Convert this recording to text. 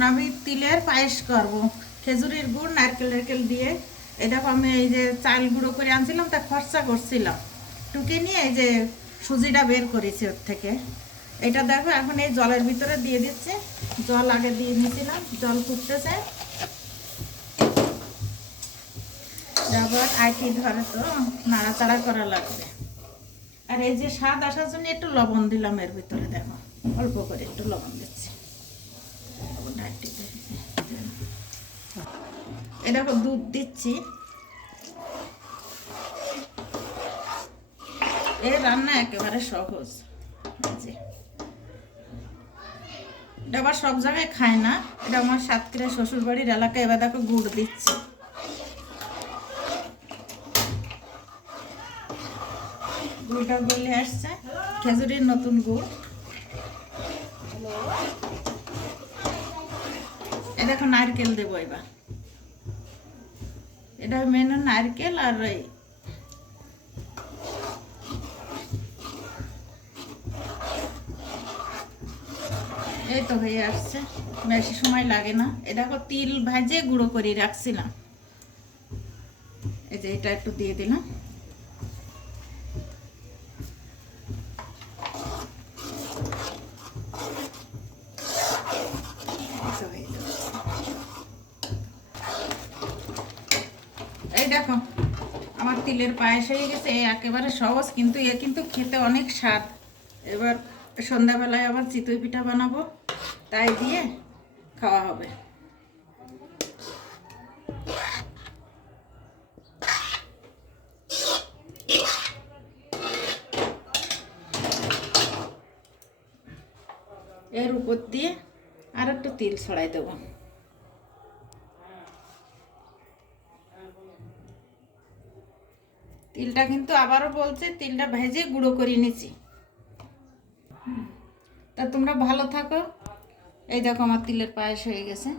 এখন আমি তিলের পায়েস করব, খেজুরির গুড় নারকেল নারকেল দিয়ে। এই দেখো আমি এই যে চাল গুঁড়ো করে আনছিলাম, তা খরচা করছিলাম, টুকে নিয়ে এই যে সুজিটা বের করেছি ওর থেকে। এটা দেখো এখন এই জলের ভিতরে দিয়ে দিচ্ছে, জল আগে দিয়ে নিয়েছিলাম, জল ফুটতেছে, আবার আইটি ধরে তো নাড়াচাড়া করা লাগবে। আর এই যে স্বাদ আসার জন্য একটু লবণ দিলাম এর ভিতরে, দেখো অল্প করে একটু লবণ দিচ্ছি। এই দেখো দুধ দিচ্ছি। এই রান্না একেবারে সহজ। এটা আবার সব জায়গায় খায় না, এটা আমার সাতক্ষীরা শ্বশুর বাড়ির এলাকায়। এবার দেখো গুড় দিচ্ছি, গুড়টা গলে আসছে, খেজুরির নতুন গুড়। এ দেখো নারকেল দেবো এবার, এটা মেন নারকেল। আর এই তো হয়ে আসছে, বেশি সময় লাগে না। এ দেখো তিল ভাজে গুঁড়ো করে রাখছিলাম, এই যে এটা একটু দিয়ে দিলাম। এই দেখো আমার তিলের পায়েস হয়ে গেছে, একেবারে সহজ, কিন্তু এ কিন্তু খেতে অনেক স্বাদ। এবার সন্ধ্যাবেলায় আবার চিতই পিঠা বানাবো, তাই দিয়ে খাওয়া হবে। এর উপর দিয়ে আর একটু তিল ছড়াই দেবো। তিলটা কিন্তু আবারও বলছে, তিলটা ভেজে গুঁড়ো করে নিয়েছি। তা তোমরা ভালো থাকো। এই দেখো আমার তিলের পায়েস হয়ে গেছে।